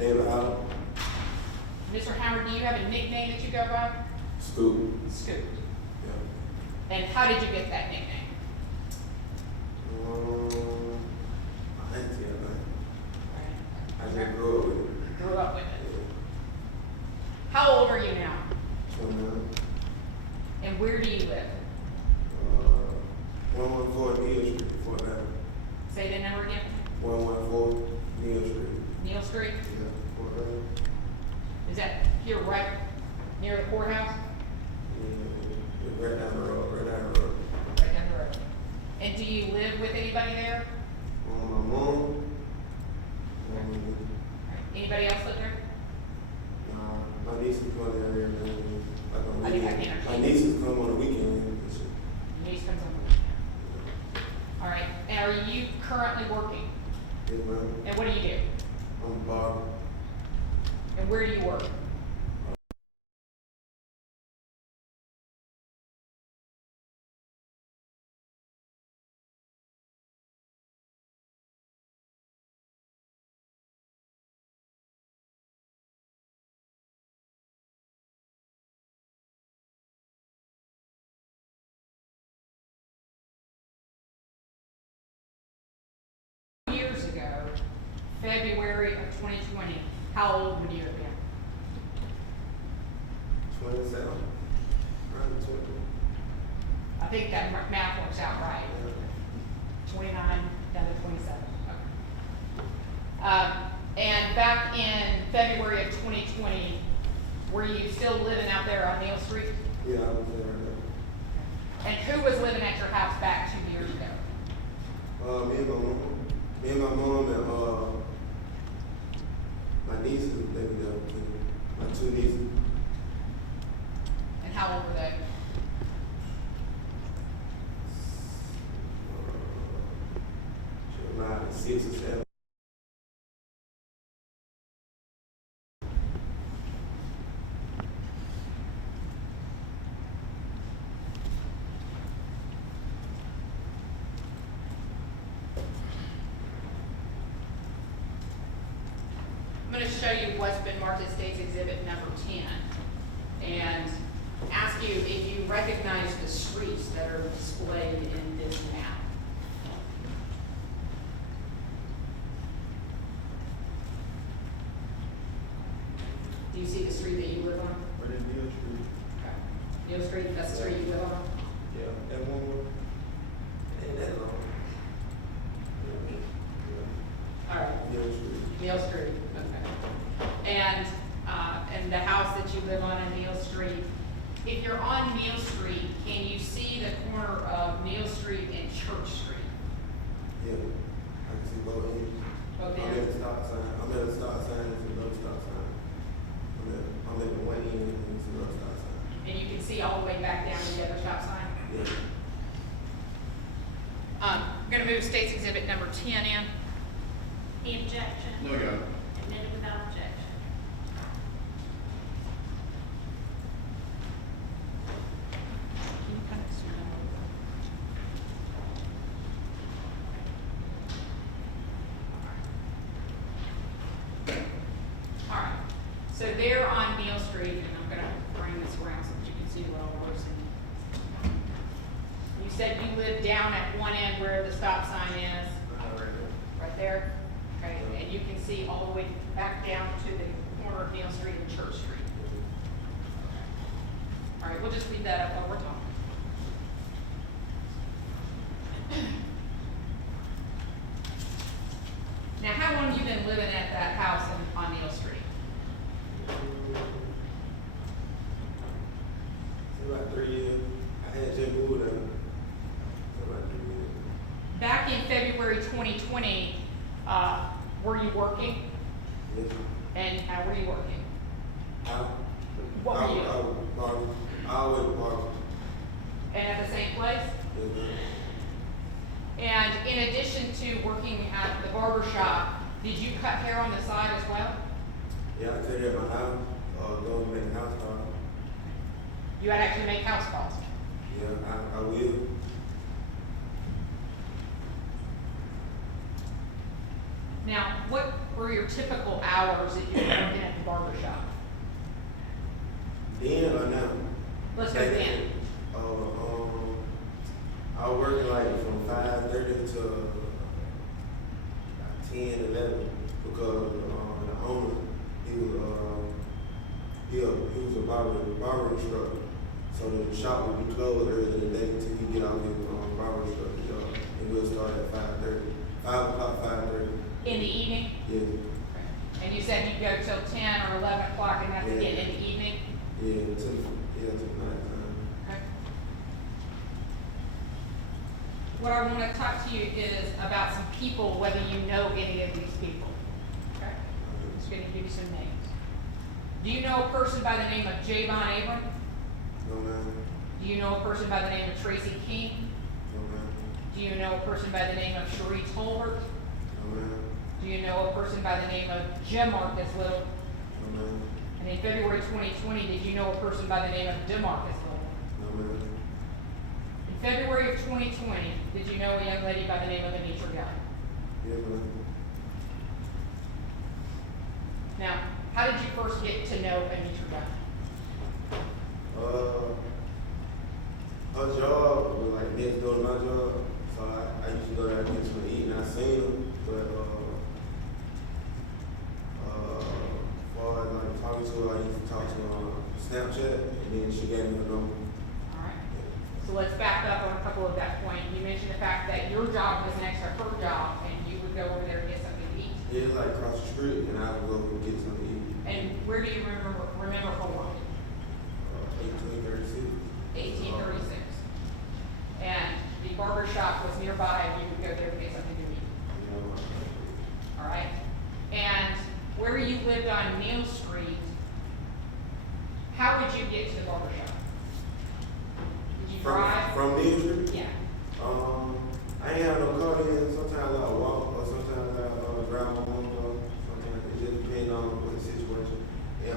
David Howard. Mr. Howard, do you have a nickname that you go by? Scoop. Scoop. Yeah. And how did you get that nickname? My auntie, I just grew up with it. Grew up with it. Yeah. How old are you now? 29. And where do you live? 114 Neal Street, Fort Lauderdale. Say the number again. 114 Neal Street. Neal Street? Yeah, Fort Lauderdale. Is that here right near the courthouse? Yeah, right down the road, right down the road. Right down the road. And do you live with anybody there? My mom. Anybody else live there? My nieces come there every day. Like on the I didn't weekend. understand. My nieces come on the weekend. Your niece comes on the weekend. All right. And are you currently working? Yes, ma'am. And what do you do? I'm a barber. And where do you work? Years ago, February of 2020, how old would you have been? 27. Around 20. I think that math works out right. 29 down to 27. Okay. And back in February of 2020, were you still living out there on Neal Street? Yeah, I was there right there. And who was living at your house back 2 years ago? Me and my mom. Me and my mom and my nieces living there too. My two nieces. And how old were they? She was like 6 or 7. I'm going to show you what's been marked as State's Exhibit number 10 and ask you if you recognize the streets that are displayed in this map. Do you see the street that you live on? Right in Neal Street. Okay. Neal Street, that's the street you live on? Yeah, that one more. Ain't that long. All right. Neal Street. Neal Street, okay. And the house that you live on in Neal Street, if you're on Neal Street, can you see the corner of Neal Street and Church Street? Yeah, I can see both ends. Both I'm ends? at the stop sign. I'm at the stop sign. It's another stop sign. I'm at the one end and it's another stop sign. And you can see all the way back down to the other stop sign? Yeah. I'm going to move State's Exhibit number 10 in. Any objection? No, Your Honor. Admitted without objection. Can you kind of zoom in a little bit? All right. So they're on Neal Street, and I'm going to bring this around so that you can see what all we're seeing. You said you live down at one end where the stop sign is, right there? Okay, and you can see all the way back down to the corner of Neal Street and Church Street. All right, we'll just leave that up while we're talking. Now, how long have you been living at that house on Neal Street? It's about 3 years. I had just moved there. It's about 3 years. Back in February 2020, were you working? Yes. And how were you working? What were you? I was barber. And at the same place? Yes, ma'am. And in addition to working at the barber shop, did you cut hair on the side as well? Yeah, I tell you at my house, go to make a house call. You had actually make house calls. Yeah, I will. Now, what were your your typical hours that you're working at the barber shop? Then or now? Let's go then. I was working like from 5:30 to 10, 11 because the owner, he was a barber instructor. So the shop would be closed early in the day until he get out his barber instructor job. And we'll start at 5:30. 5 o'clock, 5:30. In the evening? Yeah. And you said you'd go till 10 or 11 o'clock and that's Yeah. again in the evening? Till nighttime. Okay. What I want to talk to you is about some people, whether you know any of these people. Okay? I'm just going to give you some names. Do you know a person by the name of Javon Abram? No, ma'am. Do you know a person by the name of Tracy King? No, ma'am. Do you know a person by the name of Cherie Tolbert? No, ma'am. Do you know a person by the name of Demarcus Little? No, ma'am. And in February 2020, did you know a person by the name of Demarcus Little? No, ma'am. In February of 2020, did you know a young lady by the name of Anitra Gunn? Yeah, ma'am. Now, how did you first get to know Anitra Gunn? Her job was like next door to my job, so I used to go there and get something to eat, and I seen her, but as far as like talking to her, I used to talk to her on Snapchat, and then she gave me her number. All right. So let's back up on a couple of that point. You mentioned the fact that your job was next to her job, and you would go over there and get something to eat. Yeah, it's like across the street, and I would go get something to eat. And where do you remember her working? 1836. 1836. And the barber shop was nearby, and you would go there to get something to eat. All right. And where you lived on Neal Street, how would you get to the barber shop? Did you drive? From Neal Street? Yeah. I ain't have no car then. Sometimes I walk, or sometimes I drive my own car. Sometimes it just depends on what the situation. And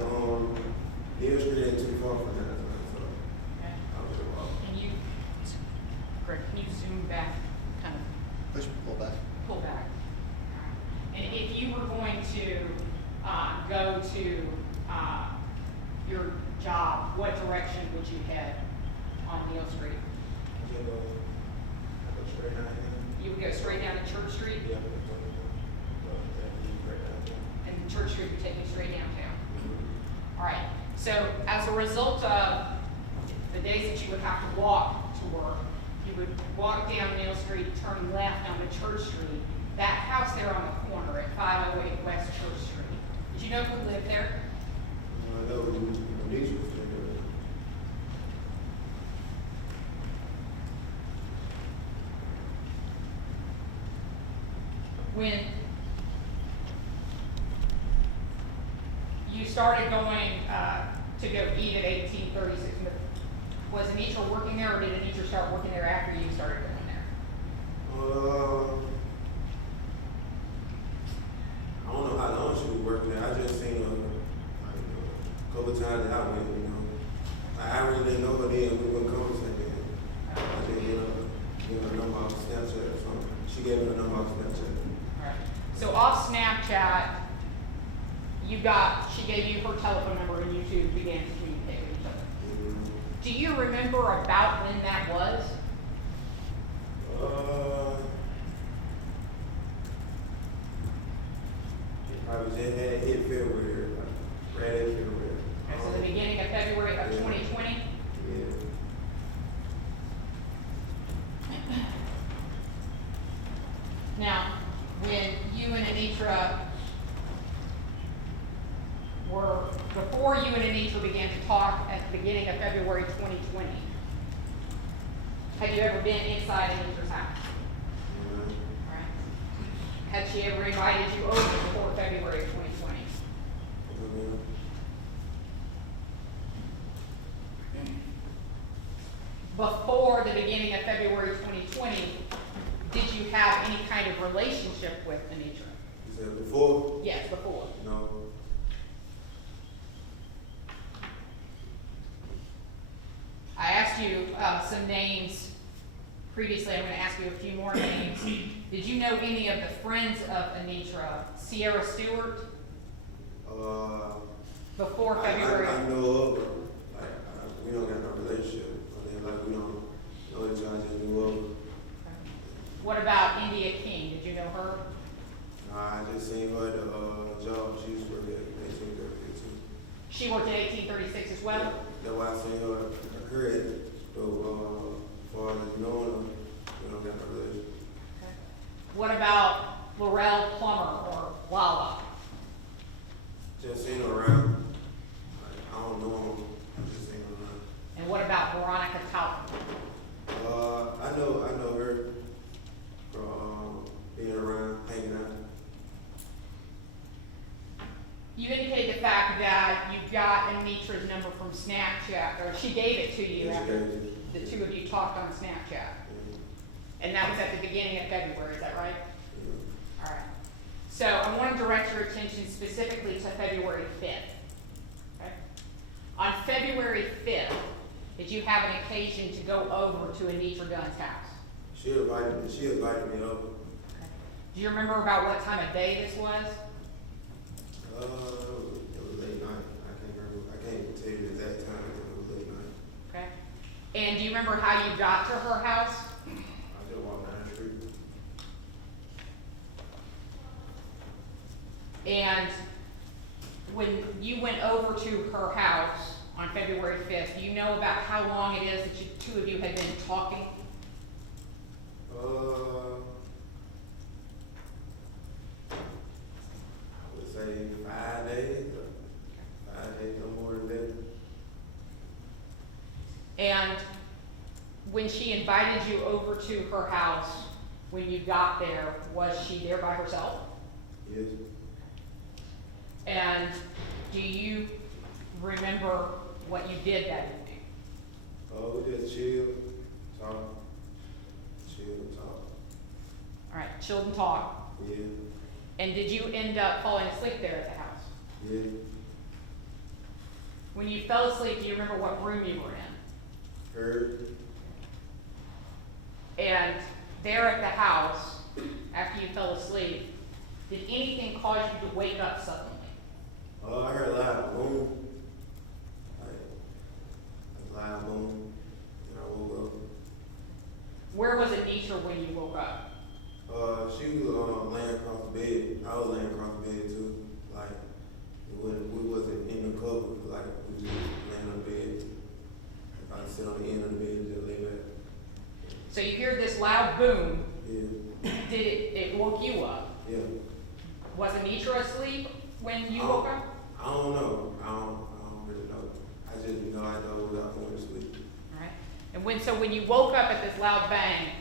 Neal Street ain't too far from that, so Okay. I was just walk. Greg, can you zoom back, kind of Push, pull back. pull back? And if you were going to go to your job, what direction would you head on Neal Street? I go straight down here. You would go straight down to Church Street, Yeah, straight down here. and Church Street would take you straight downtown. All right. So as a result of the days that you would have to walk to work, you would walk down Neal Street, turn left onto Church Street. That house there on the corner at 508 West Church Street. Did you know who lived there? I know Anitra was there. When you started going to go eat at 1836, was Anitra working there, or did Anitra start working there after you started going there? I don't know how long she was working there. I just seen her like a couple times that I went, you know. I really didn't know her then. We wouldn't conversate then. I just get her number off Snapchat or something. She gave me her number off Snapchat. All right. So off Snapchat, she gave you her telephone number, and you two began to communicate with each other. Mm-hmm. Do you remember about when that was? I was in that hit February, like right at February. Okay, so the beginning of February of 2020? Yeah. Now, when you and Anitra before you and Anitra began to talk at the beginning of February 2020, had you ever been inside Anitra's house? Mm-hmm. All right. Had she ever invited you over before February of 2020? Mm-hmm. Before the beginning of February 2020, did you have any kind of relationship with Anitra? You said before? Yes, before. No. I asked you some names previously. I'm going to ask you a few more names Did you know any of the friends of Anitra, Sierra Stewart, before February? I know of her. Like, we don't got no relationship. But then, like, we don't know each other, just knew of her. What about India King? Did you know her? Nah, I just seen her at the job. She used to work at 1836 too. She worked at 1836 as well? That's why I seen her at it. So, far as knowing her, we don't got no relationship. Okay. What about Laurel Plummer or Lala? Just seen her around. Like, I don't know him. I just seen her around. And what about Veronica Talcott? I know her from being around, hanging out. You indicated the fact that you got Anitra's number from Snapchat, or she gave it to you Yeah, she after gave it. the two of you talked on Snapchat. Yeah. And that was at the beginning of February, is that right? Yeah. All right. So I want to direct your attention specifically to February 5th. Okay? On February 5th, did you have an occasion to go over to Anitra Gunn's house? She invited me over. Okay. Do you remember about what time of day this was? It was late night. I can't remember. I can't tell you the exact time. It was late night. Okay. And do you remember how you got to her house? I just walked down the street. And when you went over to her house on February 5th, do you know about how long it is that you two of you had been talking? I would say 5 days. 5 days, no more than that. And when she invited you over to her house, when you got there, was she there by herself? Yes. And do you remember what you did that evening? Oh, we just chill, talk, talk. All right, chilled and talked. Yeah. And did you end up falling asleep there at the house? Yeah. When you fell asleep, do you remember what room you were in? Heard. And there at the house, after you fell asleep, did anything cause you to wake up suddenly? I heard a loud boom. Like, a loud boom. And I woke up. Where was Anitra when you woke up? She was laying across the bed. I was laying across the bed too. Like, we wasn't in the cover. Like, we just laying on the bed. If I sit on the end of the bed and just lay back. So you hear this loud boom. Yeah. Did it woke you up? Yeah. Was Anitra asleep when you woke up? I don't know. I don't really know. I just know I know without going to sleep. All right. And when you woke up at this loud bang,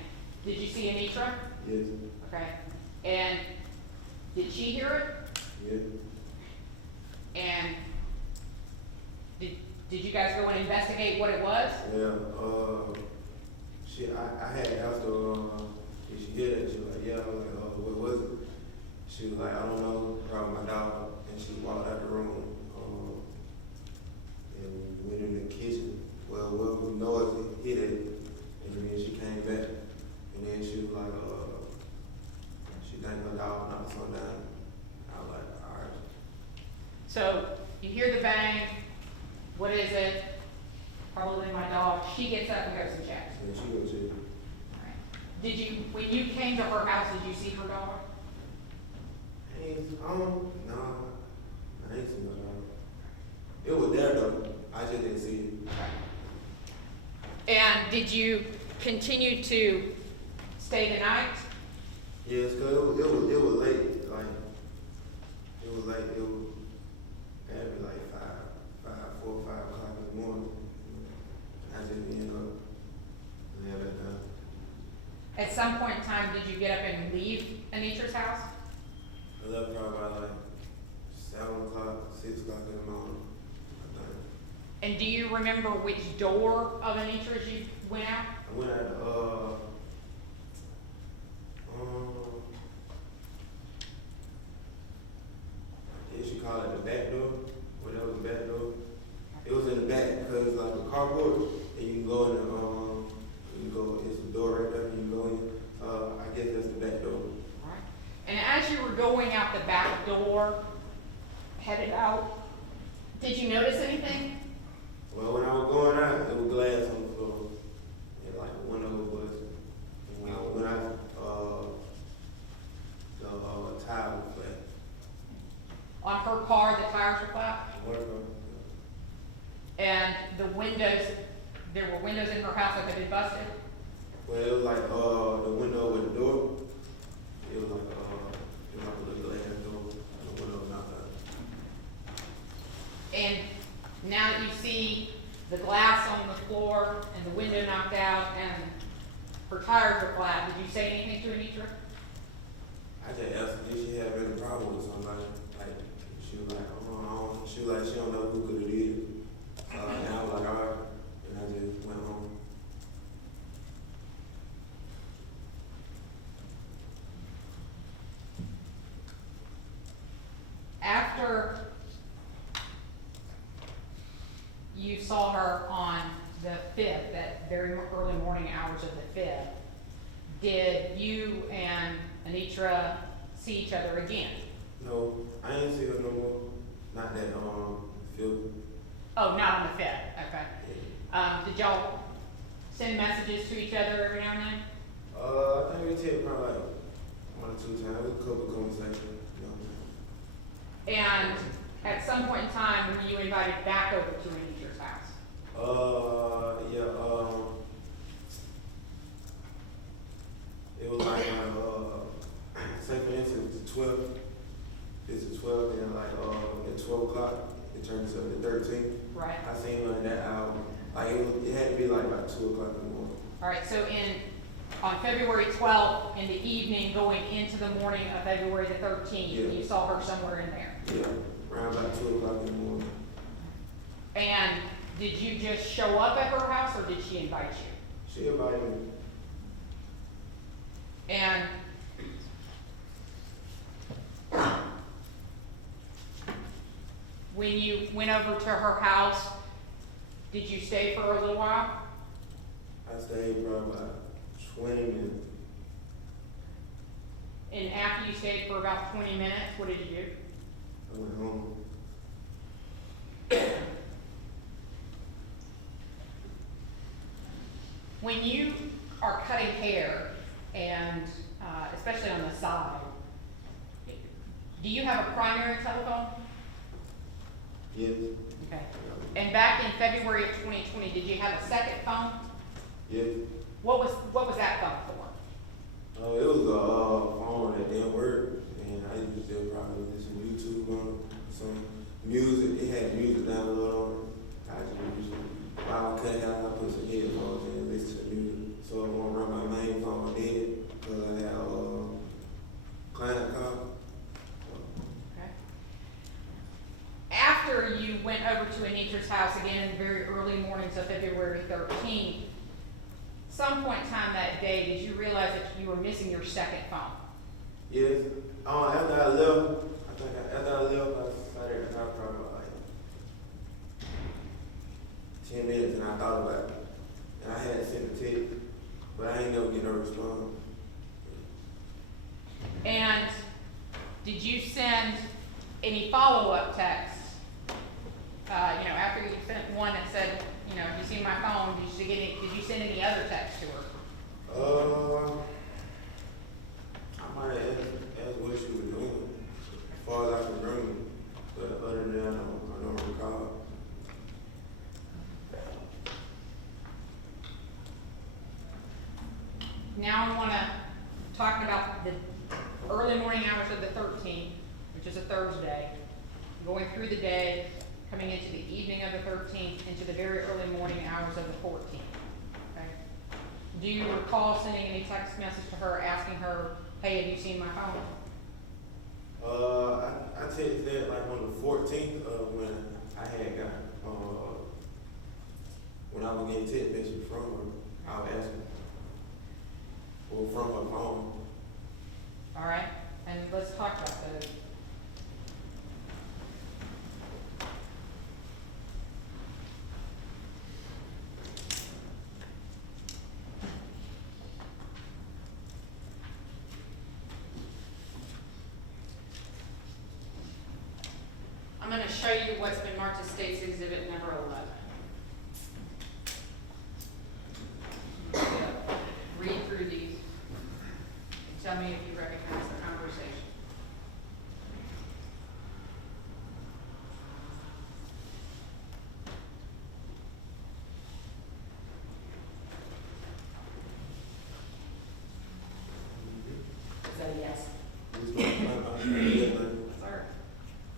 did you see Anitra? Yes. Okay. And did she hear it? Yeah. And did you guys go and investigate what it was? Yeah. I had asked her, did she hear that? She was like, yeah. I was like, what was it? She was like, I don't know, probably my dog. And she walked out the room, and went in the kitchen. Well, what was noisy, hit it, and then she came back, and then she was like, she think her dog knocked something down. I was like, all right. So you hear the bang. What is it? Probably my dog. She gets up and goes and checks. And she goes, yeah. All right. When you came to her house, did you see her dog? No, I ain't seen no dog. It was there though. I just didn't see it. And did you continue to stay the night? Yes, cause it was late. Like it was late. It was had to be like 4 or 5 o'clock in the morning. I just ended up laying back down. At some point in time, did you get up and leave Anitra's house? I left probably by like 7 o'clock, 6 o'clock in the morning. I think. And do you remember which door of Anitra's you went out? I went at I guess you call it the back door. Whatever the back door. It was in the back because like the carport, and you can go in the it's a door right there. You can go in. I guess that's the back door. were going out the back door, headed out, did you notice anything? Well, when I was going out, there was glass on the floor, and like the window was busted. And when I went out, the tire was flat. On her car, the tires were flat, Whatever. and the windows, there were windows in her house that had been busted. Well, it was like the window with the door. It was like a little glass door, and the window knocked out. And now that you see the glass on the floor and the window knocked out and her tires are flat, did you say anything to Anitra? I just asked her if she had any problem with somebody. Like she was like, she was like, she don't know who could have did it. And I was like, all right, and I just went home. After you saw her on the 5th, that very early morning hours of the 5th, did you and Anitra see each other again? No, I ain't see her no more. Not that field. Oh, not on the 5th, okay. Did y'all send messages to each other every now and then? I think we did probably like 1 or 2 times. It was a couple of conversations. You know what I'm saying? And at some point in time, were you invited back over to Anitra's house? Yeah, it was like, say for instance, the 12th, it's the 12th, and like, at 12 o'clock, it turns to the 13th. Right. I seen her in that hour. Like, it had to be like about 2 o'clock in the morning. All right, so on February 12th, in the evening, going into the morning of February the 13th, Yeah. you saw her somewhere in there. Yeah, around about 2 o'clock in the morning. And did you just show up at her house, or did she invite you? She invited me. And when you went over to her house, did you stay for a little while? I stayed probably about 20 minutes. And after you stayed for about 20 minutes, what did you do? I went home. When you are cutting hair, and especially on the side, do you have a primary telephone? Yes. Okay. And back in February of 2020, did you have a second phone? Yes. What was that phone for? It was a phone that didn't work, and I used to probably listen to YouTube on it, some music. It had music downloaded on it. I just used to, while I cut hair, I put some headphones in and listen to music. So I won't run my main phone. I did it because I had a client call. Okay. After you went over to Anitra's house again in the very early mornings of February 13th, some point in time that day, did you realize that you were missing your second phone? Yes. After I left, after I left, I sat there and I probably like 10 minutes, and I thought about it. And I had sent a text, but I ain't never get no response. And did you send any follow-up texts? After you sent one that said, have you seen my phone? Did you send any other text to her? I might have asked what she was doing, as far as I can remember. But other than that, I don't recall. Now I want to talk about the early morning hours of the 13th, which is a Thursday, going through the day, coming into the evening of the 13th, into the very early morning hours of the 14th. Okay? Do you recall sending any text message to her asking her, hey, have you seen my phone? I texted that like on the 14th when I had got, when I was getting text messages from her, I was asking, or from her phone. All right, and let's talk about those. gonna show you what's been marked as State's Exhibit number 11. Read through these and tell me if you recognize the conversation. Is that a yes? Sir,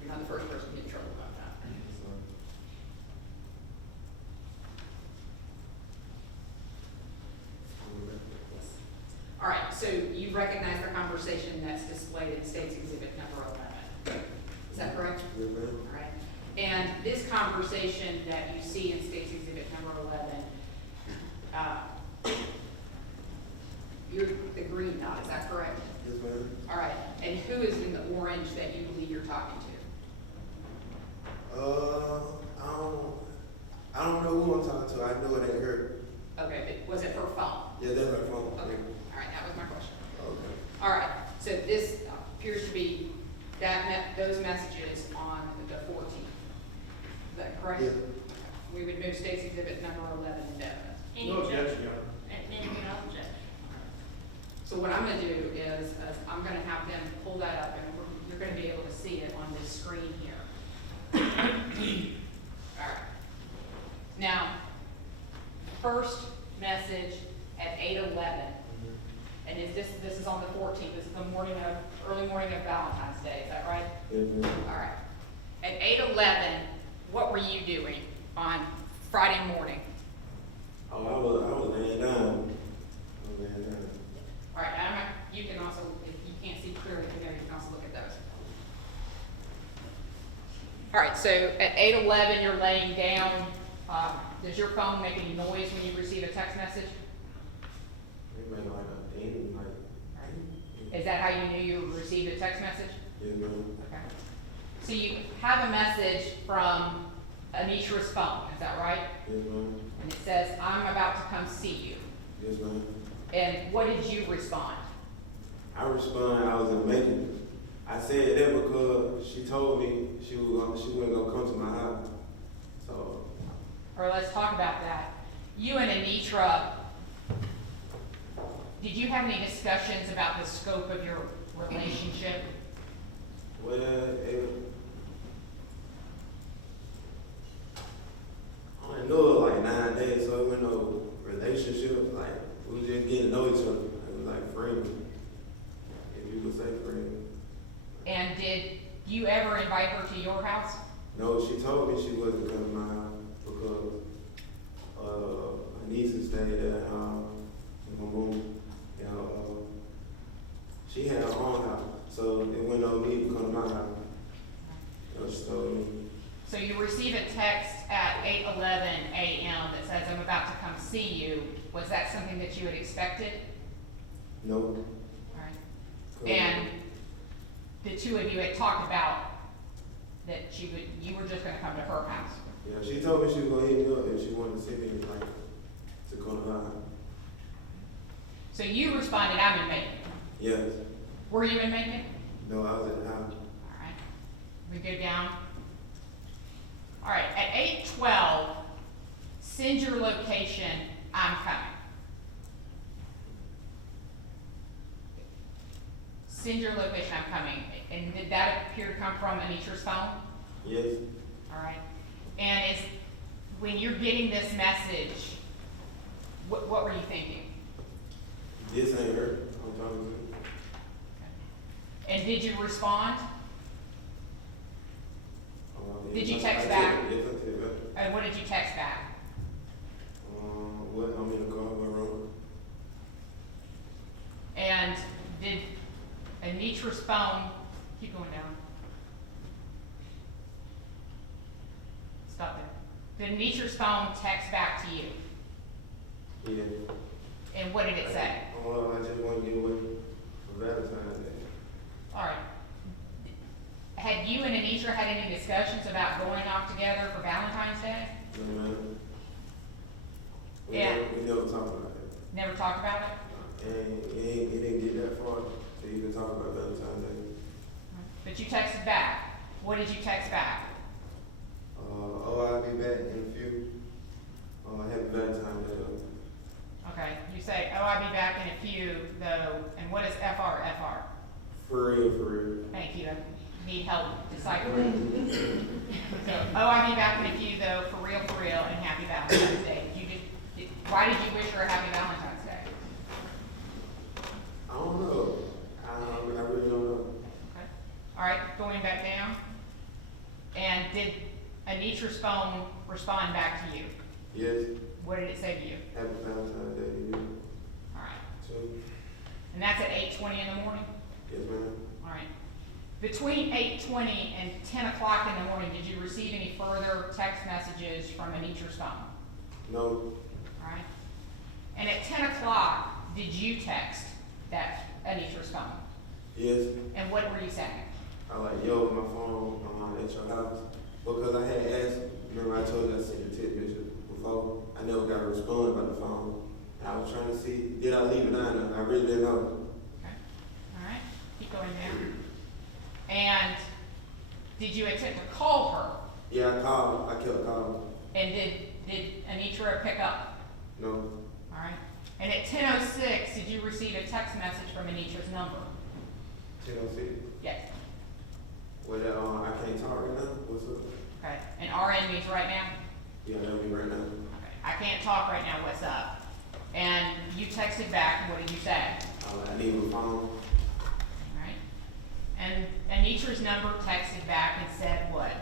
you're not the first person to get in trouble about that. Yes. All right, so you recognize the conversation that's displayed in State's Exhibit number 11. Is that correct? Yes, ma'am. All right. And this conversation that you see in State's Exhibit number 11, you're the green dot, is that correct? Yes, ma'am. All right, and who is in the orange that you believe you're talking to? I don't know who I'm talking to. I know it ain't her. Okay, but was it her phone? Yeah, that's her phone. Okay, all right, that was my question. Okay. All right, so this appears to be those messages on the 14th. Is that correct? Yeah. We would move State's Exhibit number 11 indefinite. Any No objection? objection, Your Honor. And no objection. So what I'm gonna do is I'm gonna have them pull that up and you're gonna be able to see it on this screen here. All right. Now, first message at 8:11, and this is on the 14th, this is the early morning of Valentine's Day, is that right? Yes, ma'am. All right. At 8:11, what were you doing on Friday morning? Oh, I was laying down. All right, you can also, if you can't see clearly from there, you can also look at those. All right, so at 8:11, you're laying down. Does your phone make any noise when you receive a text message? It made like a ding, like. Is that how you knew you received a text message? Yes, ma'am. Okay. So you have a message from Anitra's phone, is that right? Yes, ma'am. And it says, "I'm about to come see you." Yes, ma'am. And what did you respond? I responded, I was in Macon. I said that because she told me she wasn't gonna come to my house. So, Or let's talk about that. You and Anitra, did you have any discussions about the scope of your relationship? well, I only knew her like 9 days, so it wasn't no relationship. Like, we was just getting to know each other. It was like friends, if you could say friends. And did you ever invite her to your house? No, she told me she wasn't coming to my house because my nieces stayed there in my room. You know, she had her own house, so it wasn't no need to come to my house. You know, she told me. So you receive a text at 8:11 a.m. that says, "I'm about to come see you." Was that something that you had expected? No. All right. And the two of you had talked about that you were just gonna come to her house. Yeah, she told me she was gonna hit me up if she wanted to see me, like, to come to her house. So you responded, "I'm in Macon." Yes. Were you in Macon? No, I was at the house. All right. We go down. All right, at 8:12, send your location, "I'm coming." Send your location, "I'm coming." And did that appear to come from Anitra's phone? Yes. All right. And when you're getting this message, what were you thinking? This ain't her. I'm talking to. And did you respond? Did you text I back? Yes, I texted back. And what did you text back? What? I'm in the car, what wrong? And did Anitra's phone, keep going down. Stop there. Did Anitra's phone text back to you? Yeah. And what did it say? I just want to get away for Valentine's Day. All right. Had you and Anitra had any discussions about going off together for Valentine's Day? No, man. Yeah. We never talked about it. Never talked about it? And it didn't get that far, so you can talk about Valentine's Day. But you texted back. What did you text back? cycle. So, oh, I'll be back in a few though, for real, and happy Valentine's Day. Why did you wish her a happy Valentine's Day? I don't know. I really don't know. Okay. All right, going back down. And did Anitra's phone respond back to you? Yes. What did it say to you? Happy Valentine's Day to you. All right. Too. And that's at 8:20 in the morning? Yes, ma'am. All right. Between 8:20 and 10 o'clock in the morning, did you receive any further text messages from Anitra's phone? No. All right. And at 10 o'clock, did you text that Anitra's phone? Yes. And what were you saying? I like, yo, my phone at your house. Because I had asked, remember I told you I sent a text message before. I never got a response by the phone. I was trying to see, did I leave it on? I really didn't know. Okay. All right. Keep going down. And did you attempt to call her? Yeah, I called. I kept calling. And did Anitra pick up? No. All right. And at 10:06, did you receive a text message from Anitra's number? 10:06. Yes. Well, I can't talk right now. What's up? Okay. And RN means right now? Yeah, that'll be right now. Okay. I can't talk right now. What's up? And you texted back. What did you say? I need my phone. All right. And Anitra's number texted back and said what?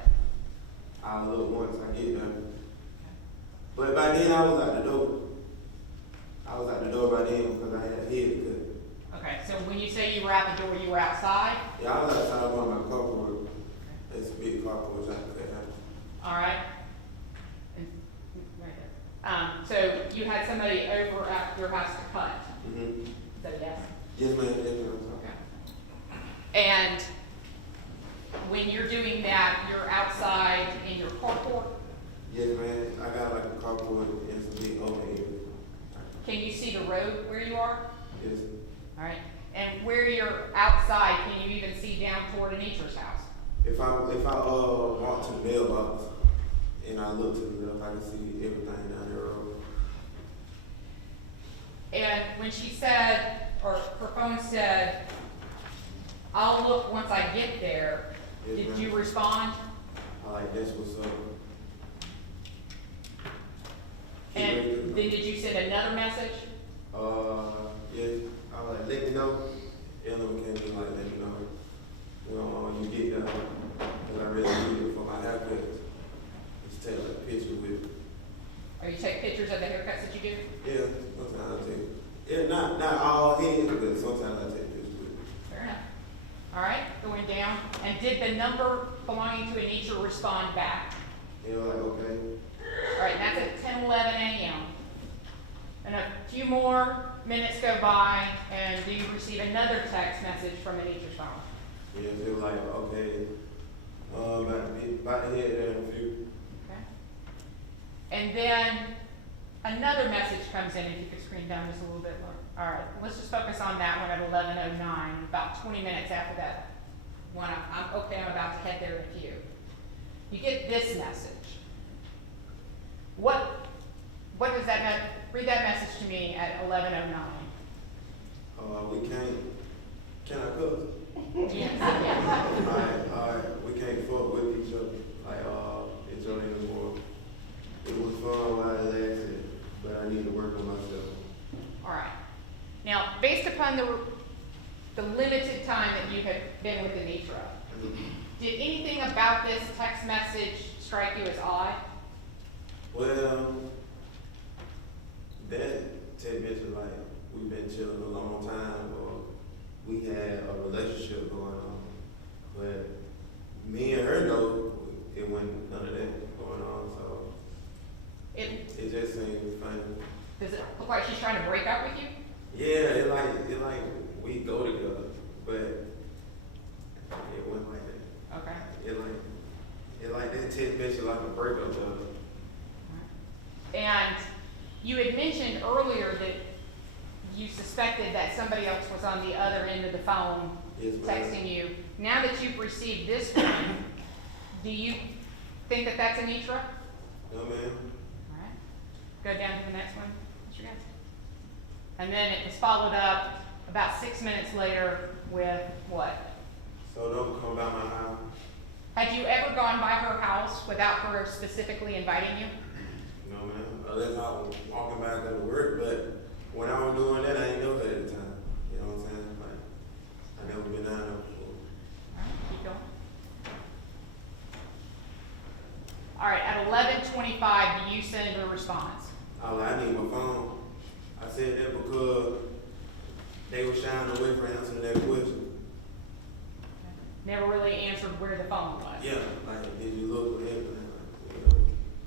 I'll look once I get done. But by then I was out the door. I was out the door by then because I had hit it. Okay. So when you say you were out the door, you were outside? Yeah, I was outside on my carport. It's a big carport I could have. All right. And, right there. So you had somebody over at your house to cut. Mm-hmm. So yes. Yes, ma'am. Yes, ma'am. Okay. And when you're doing that, you're outside in your carport. Yes, ma'am. I got like a carport and some big open area. Can you see the road where you are? Yes. All right. And where you're outside, can you even see down toward Anitra's house? If I walk to the mailbox and I look to the left, I can see everything down the road. And when she said, or her phone said, "I'll look once I get there," Yes, did ma'am. you respond? I like, that's what's up. And then did you send another message? Yes. I was like, let me know. Ellen came in like, let me know. When you get there, because I really need it for my haircut. Just take like a picture with it. Or you take pictures of the haircuts that you do? Yeah, sometimes I take. Yeah, not all heads, but sometimes I take pictures with it. Fair enough. All right, going down. And did the number belonging to Anitra respond back? You know, like, okay. All right, that's at 10:11 a.m. And a few more minutes go by, and do you receive another text message from Anitra's phone? Yes, it was like, okay. About to head there in a few. Okay. And then another message comes in, if you could screen down just a little bit more. All right, let's just focus on that one at 11:09, about 20 minutes after that one. I'm about to head there in a few. You get this message. What does that read that message to me at 11:09. We can't. Can I cook? Yes. Alright, we can't fuck with each other. Each other anymore. It was fun while it lasted, but I need to work on myself. All right. Now, based upon the limited time that you have been with Anitra, did anything about this text message strike you as odd? Well, that text message like we've been chilling a long time, or we had a relationship going on. But me and her though, it wasn't none of that going on. So It it just seemed funny. does it look like she's trying to break up with you? Yeah, it like we go together, but it wasn't like that. Okay. It like that text message like a breakup though. And you had mentioned earlier that you suspected that somebody else was on the other end of the phone Yes, ma'am. texting you. Now that you've received this one, do you think that that's Anitra? No, ma'am. All right. Go down to the next one, Mr. Guest. And then it was followed up about 6 minutes later with what? So don't come by my house. Had you ever gone by her house without her specifically inviting you? No, man. Unless I was walking back to work, but when I was doing that, I didn't know that at the time. You know what I'm saying? Like, I never been down there before. Alright, keep going. Alright, at 11:25, do you send a response? I was like, I need my phone. I said that because they were shying away from answering that question. Never really answered where the phone was. Yeah, like, did you look for it?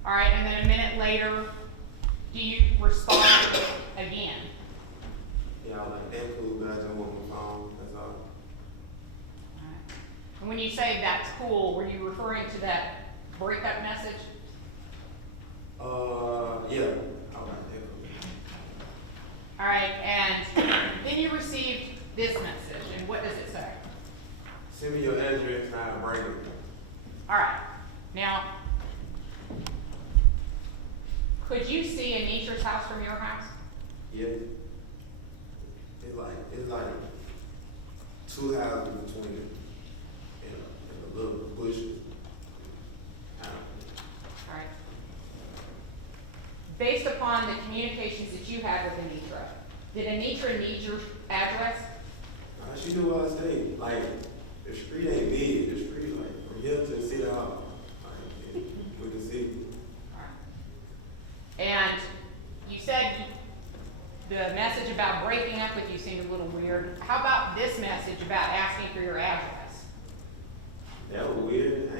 Alright, and then a minute later, do you respond again? Yeah, I was like, that cool, but I just want my phone. That's all. Alright. And when you say that's cool, were you referring to that breakup message? Yeah. I was like, that cool. Alright, and then you received this message, and what does it say? Send me your address and I'll bring it. Alright, now, could you see Anitra's house from your house? Yeah. It's like 2 houses between it and a little bush. Alright. Based upon the communications that you had with Anitra, did Anitra need your address? She knew where I stayed. Like, the street ain't big. The street, like, from here to City Hall. Like, we can see. Alright. And you said the message about breaking up with you seemed a little weird. How about this message about asking for your address? That was weird.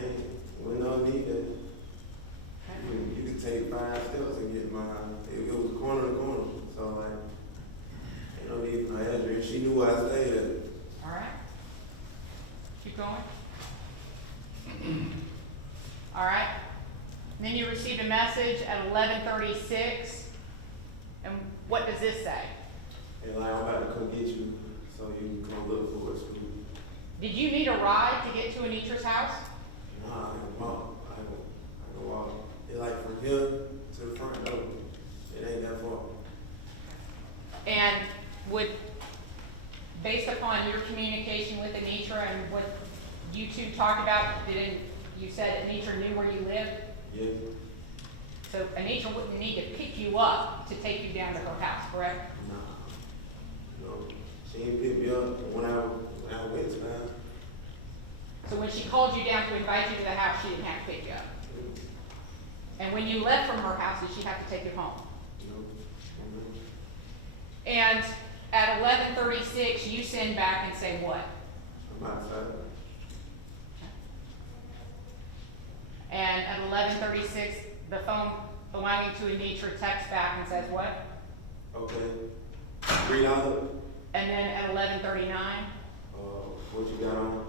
We no need that. You could take 5 steps and get mine. It was corner to corner. So, like, ain't no need for my address. She knew where I stayed at. Alright. Keep going. Alright. Then you received a message at 11:36. And what does this say? And like, I'm about to come get you so you can come look for us. Did you need a ride to get to Anitra's house? Nah, I can walk. I can walk. It's like from here to the front door. It ain't that far. And would, based upon your communication with Anitra and what you two talked about, you said Anitra knew where you lived? Yeah. So Anitra wouldn't need to pick you up to take you down to her house, correct? Nah. No. She didn't pick me up when I went to her. So when she called you down to invite you to the house, she didn't have to pick you up? And when you left from her house, did she have to take you home? No. And at 11:36, you send back and say what? I'm outside. And at 11:36, the phone belonging to Anitra texts back and says what? Okay. $3. And then at 11:39, What you got on?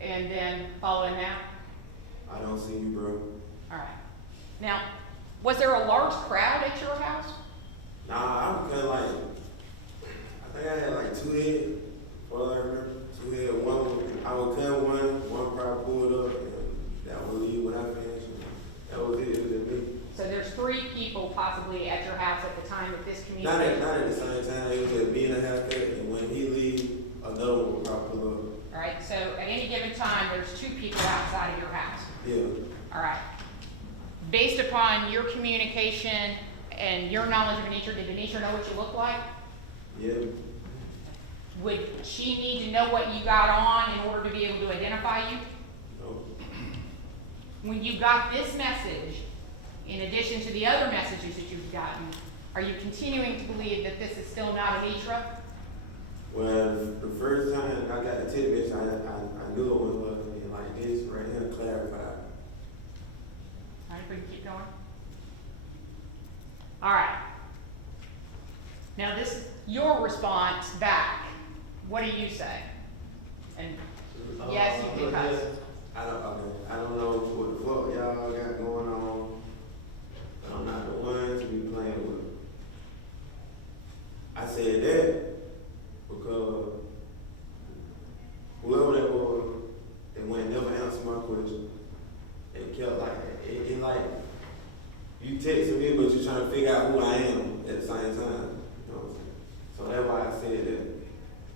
and then following that? I don't see you, bro. All right. Now, was there a large crowd at your house? Nah, I was kind of like, I think I had like 2 heads. Well, I remember 2 heads. I would cut one crowd pulled up, and that would leave when I finished. That was it. It was just me. So there's 3 people possibly at your house at the time of this Not communication. at the same time. It was just me and a haircut, and when he leave, another one would probably pull up. All right. So at any given time, there's 2 people outside of your house. Yeah. All right. Based upon your communication and your knowledge of Anitra, did Anitra know what you look like? Yeah. Would she need to know what you got on in order to be able to identify you? No. When you got this message, in addition to the other messages that you've gotten, are you continuing to believe that this is still not Anitra? Well, the first time I got the tidbits, I knew it was like this right here clarified. All right, we can keep going. All right. Now this, your response back, what do you say? And yes, you can cuss. I don't know what the fuck y'all got going on. I'm not the one to be playing with. I said that because whoever that was, they wouldn't never answer my question. It kept like, it like, you texting me, but you're trying to figure out who I am at the same time. You know what I'm saying? So that's why I said that.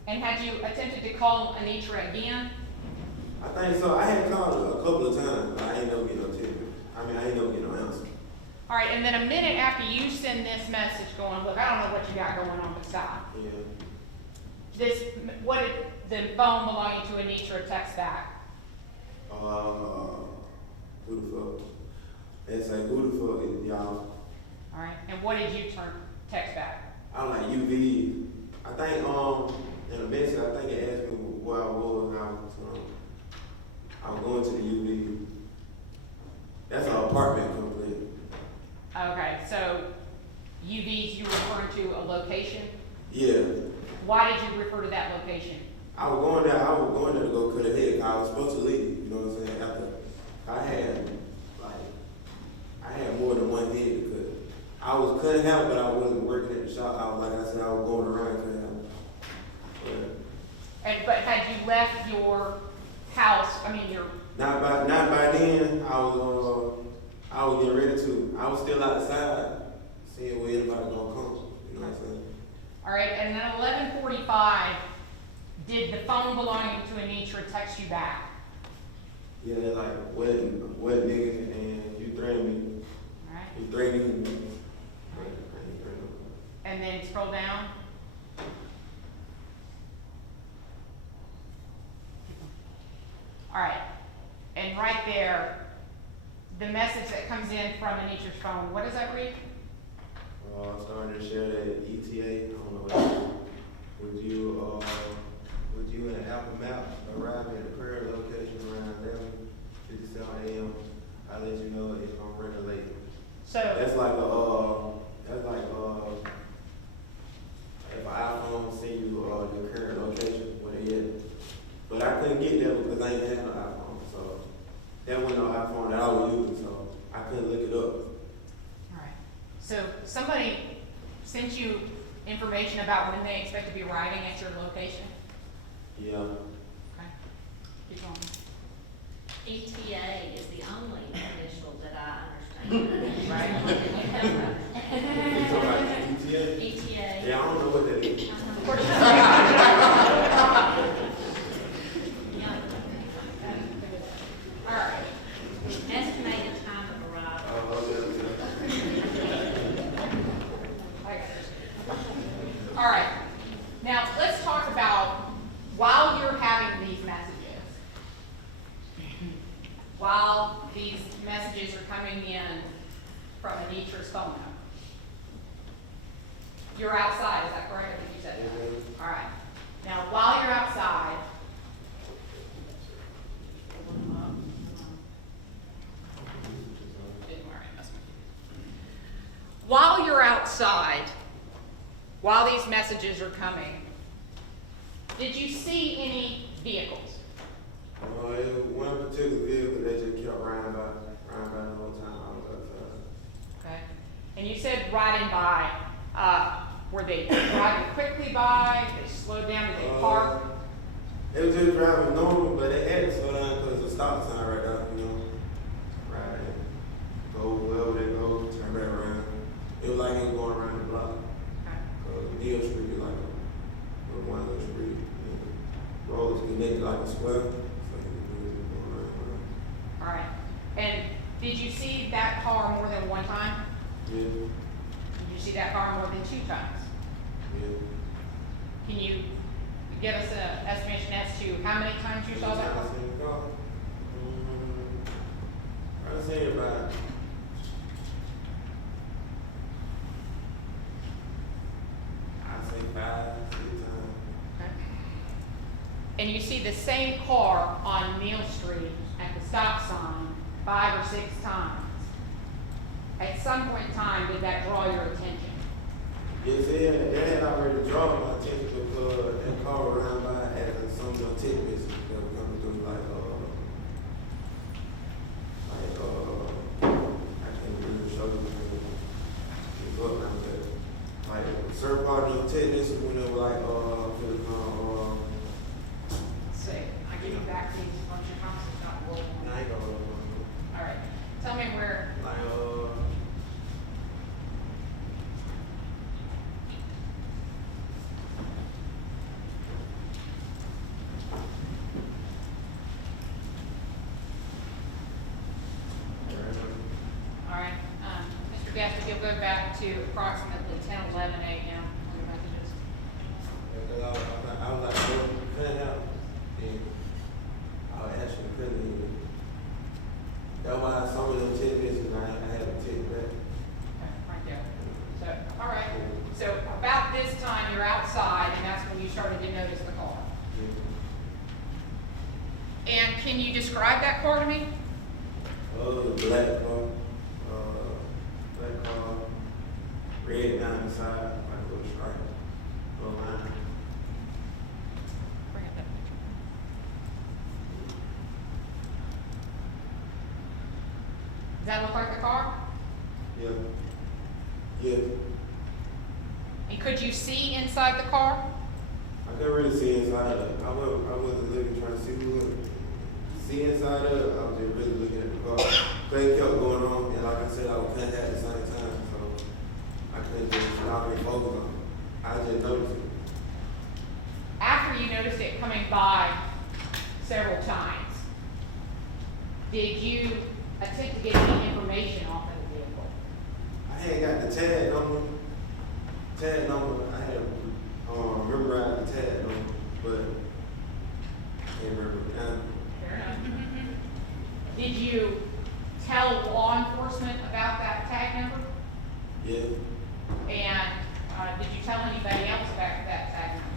And had you attempted to call Anitra again? I think so. I had called her a couple of times, but I ain't never get no tip. I mean, I ain't never get no answer. All right, and then a minute after you send this message going, look, I don't know what you got going on, but stop. Yeah. This, what did the phone belonging to Anitra text back? Who the fuck? It's like, who the fuck is y'all? All right, and what did you text back? I'm like, UV. I think, in the message, I think it asked me where I was, and I was going to the UV. That's an apartment complex. Okay, so UVs, you referring to a location? Yeah. Why did you refer to that location? I was going there to go cut a head, 'cause I was supposed to leave, you know what I'm saying? After I had more than one head to cut. I was cutting out, but I wasn't working at the shop. I was, like I said, I was going around cutting out. But had you left your house, your... Not by then, I was getting ready to. I was still outside, seeing where anybody gonna come, you know what I'm saying? All right, and then 11:45, did the phone belonging to Anitra text you back? Yeah, they're like, what nigga, and you threatened me. All right, You threatened me. and then scroll down. All right, and right there, the message that comes in from Anitra's phone, what does that read? I started to share that ETA, I don't know what that is. Would you in Apple Maps arrive at the current location around 11:57 a.m.? I'll let you know if I'm running late. So, That's like if an iPhone send you your current location where they at. But I couldn't get there because I ain't had no iPhone, so that wasn't no iPhone that I was using, so I couldn't look it up. all right, so somebody sent you information about when they expect to be arriving at your location? Yeah. Okay, keep going. ETA is the only initial that I understand. Right. You talking about ETA? ETA. Yeah, I don't know what that is. Of course. All right. Estimated time of arrival. All right. Now, let's talk about while you're having these messages, while these messages are coming in from Anitra's phone number. You're outside, is that correct? I think you said that. All right. Now, while you're outside, while you're outside, while these messages are coming, did you see any vehicles? It was one particular vehicle that just kept riding by the whole time I was outside. Okay. And you said riding by, were they driving quickly by? Did they slow down? Did they park? It was just driving normal, but they had to slow down because the stop sign right there, you know. Right. Go wherever they go, turn back around. It was like it was going around the block. Okay. Deal Street is like a one little street. The road is connected like a square. So you can just go around. All right. And did you see that car more than one time? Yeah. Did you see that car more than two times? Yeah. Can you give us an estimation as to how many times you saw that car? I seen the car. I seen it about. I'd say 5, 6 times. Okay. And you see the same car on Neal Street at the stop sign 5 or 6 times. At some point in time, did that draw your attention? Yes, that had already drawn my attention because that car around by had some of the tidbits that were coming through, I can't really show you the book now, but like certain part of the tidbits when they were like, See, I give you back these bunch of houses, not roll one. I ain't gonna All right, tell me where, like, go back to approximately 10:11 a.m. on the messages. Because I was like, well, you couldn't help. And I was actually couldn't. That's why some of them tidbits I had to take back. Okay, right there. So, all right. So about this time, you're outside, and that's when you started to notice the car. And can you describe that car to me? The black car, red down the side, like a little stripe, little line. Bring up that picture. Does that look like the car? Yeah. Yeah. And could you see inside the car? I couldn't really see inside of it. I wasn't looking trying to see who was see inside of it. I was just really looking at the car. Things kept going on, and like I said, I was cutting at the same time, so I couldn't just stop and focus on it. I just noticed it. After you noticed it coming by several times, did you attempt to get any information off of the vehicle? I had got the tag number. I had memorized the tag number, but I can't remember it now. Fair enough. Did you tell law enforcement about that tag number? Yeah. And did you tell anybody else about that tag number?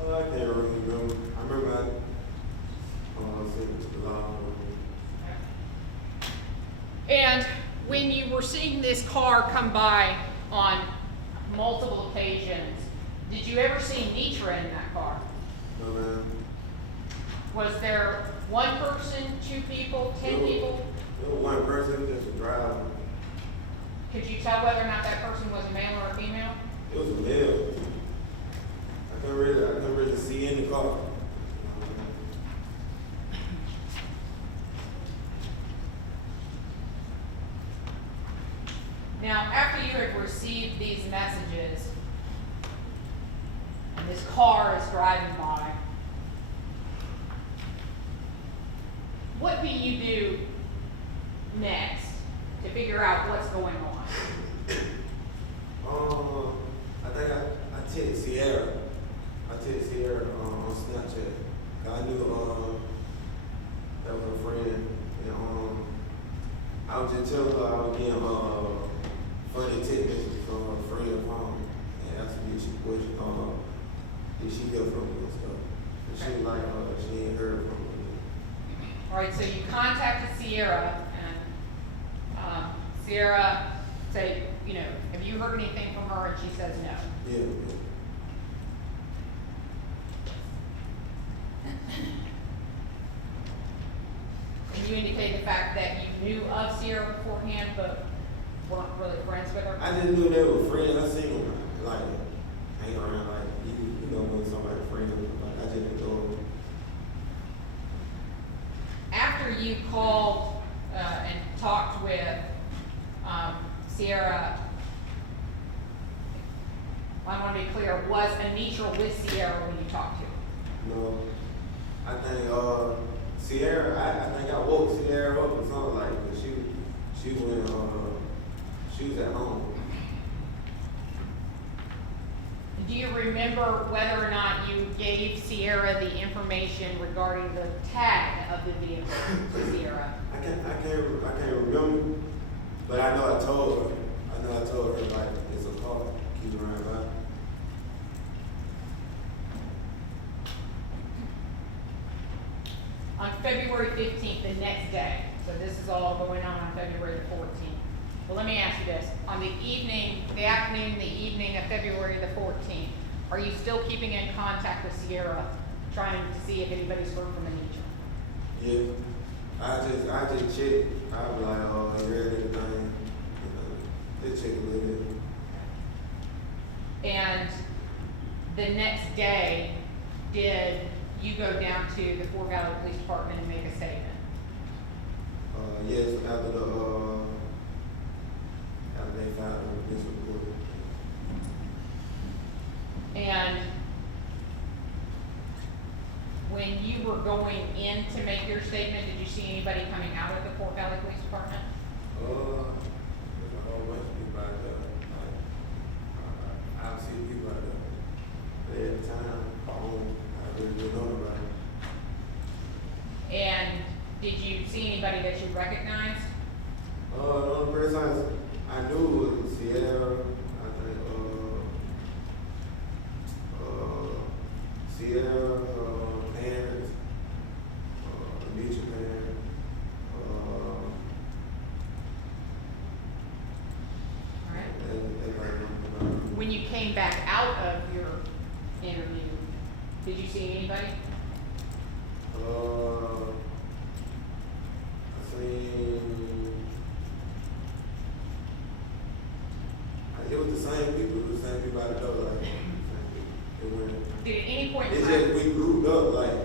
Oh, I can't really remember. I remember I sent it to the law. And when you were seeing this car come by on multiple occasions, did you ever see Anitra in that car? No, man. Was there one person, 2 people, 10 people? There was one person, just a driver. Could you tell whether or not that person was a male or a female? It was a male. I couldn't really see in the car. Now, after you had received these messages, and this car is driving by, what do you do next to figure out what's going on? I think I texted Sierra. I texted Sierra on Snapchat. I knew that was a friend. And I was just telling her I was getting funny text messages from her friend of home. And asking me, did she hear from me and stuff? And she was like, she ain't heard from me. All right, so you contacted Sierra, and Sierra said, have you heard anything from her? And she says no. Yeah. And you indicate the fact that you knew of Sierra beforehand, but weren't really friends with her? I just knew they were friends. I seen them like hang around, like you know when somebody friends. Like I just didn't know. After you called and talked with Sierra, I want to be clear, was Anitra with Sierra when you talked to her? No, I think Sierra. I think I woke Sierra up or something like that. She went. She was at home. Do you remember whether or not you gave Sierra the information regarding the tag of the vehicle to Sierra? I can't remember, but I know I told her. Like it's a car. Keep around by. On February 15th, the next day, so this is all going on February the 14th. Well, let me ask you this. On the afternoon, the evening of February the 14th, are you still keeping in contact with Sierra, trying to see if anybody's heard from Anitra? Yeah. I just checked. I was like, you read everything? Just check a little bit. And the next day, did you go down to the Fort Valley Police Department and make a statement? Yes, after they filed this report. And when you were going in to make your statement, did you see anybody coming out of the Fort Valley Police Department? There's a whole recognized? The only person I knew was Sierra, I think, Sierra, parents, mutual parents, All right. and When you came back out of your interview, did you see anybody? I seen, it was the same people, it was the same people I know, like, same people. It went, Did at any point in it's time? just, we grouped up, like,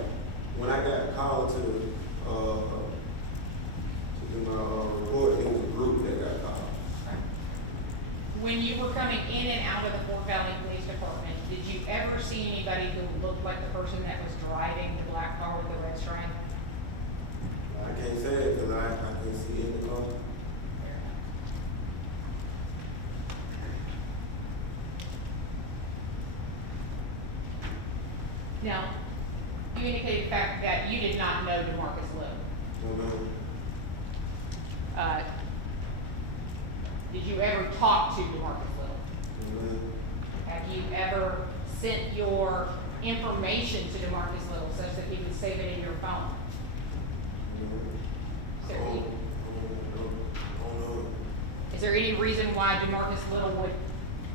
when I got called to do my report, it was a group that got called. When you were coming in and out of the Fort Valley Police Department, did you ever see anybody who looked like the person that was driving the black car with the red stripe? I can't say it because I couldn't see in the car. Now, you indicated the fact that you did not know Demarcus Little. No, no. Did you ever talk to Demarcus Little? No, no. Have you ever sent your information to Demarcus Little such that he would save it in your phone? So he- Is there any reason why Demarcus Little would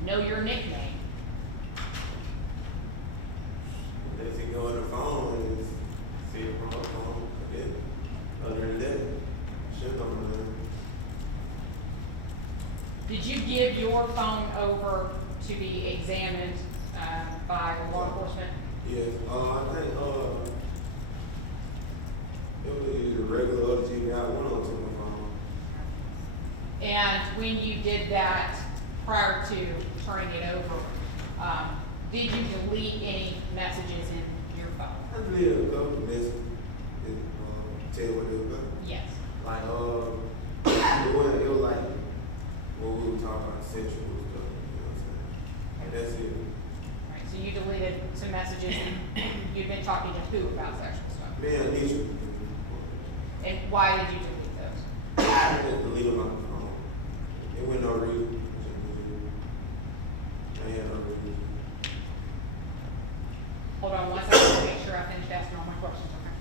know your nickname? Unless you go on the phone and see it from my phone, again, other than that, shit don't know. Did you give your phone over to be examined by law enforcement? Yes, I think, it was either regular or TV, I went on to my phone. And when you did that prior to turning it over, did you delete any messages in your phone? I did a couple of messages, tell you what they were about. Yes. Like, it was like, when we were talking about sexual stuff, you know what I'm saying? And that's it. Right, so you deleted some messages and you've been talking to who about sexual stuff? Me and Anitra. And why did you delete those? I just deleted my phone. It went no reason. Just deleted it. I had no reason. Hold on one second to make sure I finished asking all my questions, okay?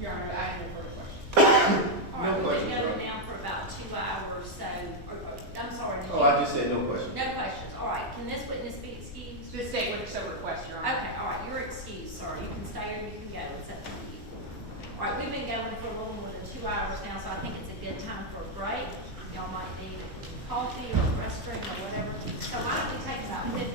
Your Honor, I have no further questions. All right, No we've been questions, going right? now for about 2 hours, so, I'm sorry. did Oh, you- I just said no question. No questions, all right, can this witness be excused? The state would so request, Your Honor. Okay, all right, you're excused, sir, you can stay or you can go, it's up to you. All right, we've been going for a little more than 2 hours now, so I think it's a good time for a break. Y'all might need coffee or a restroom or whatever, so why don't we take about 15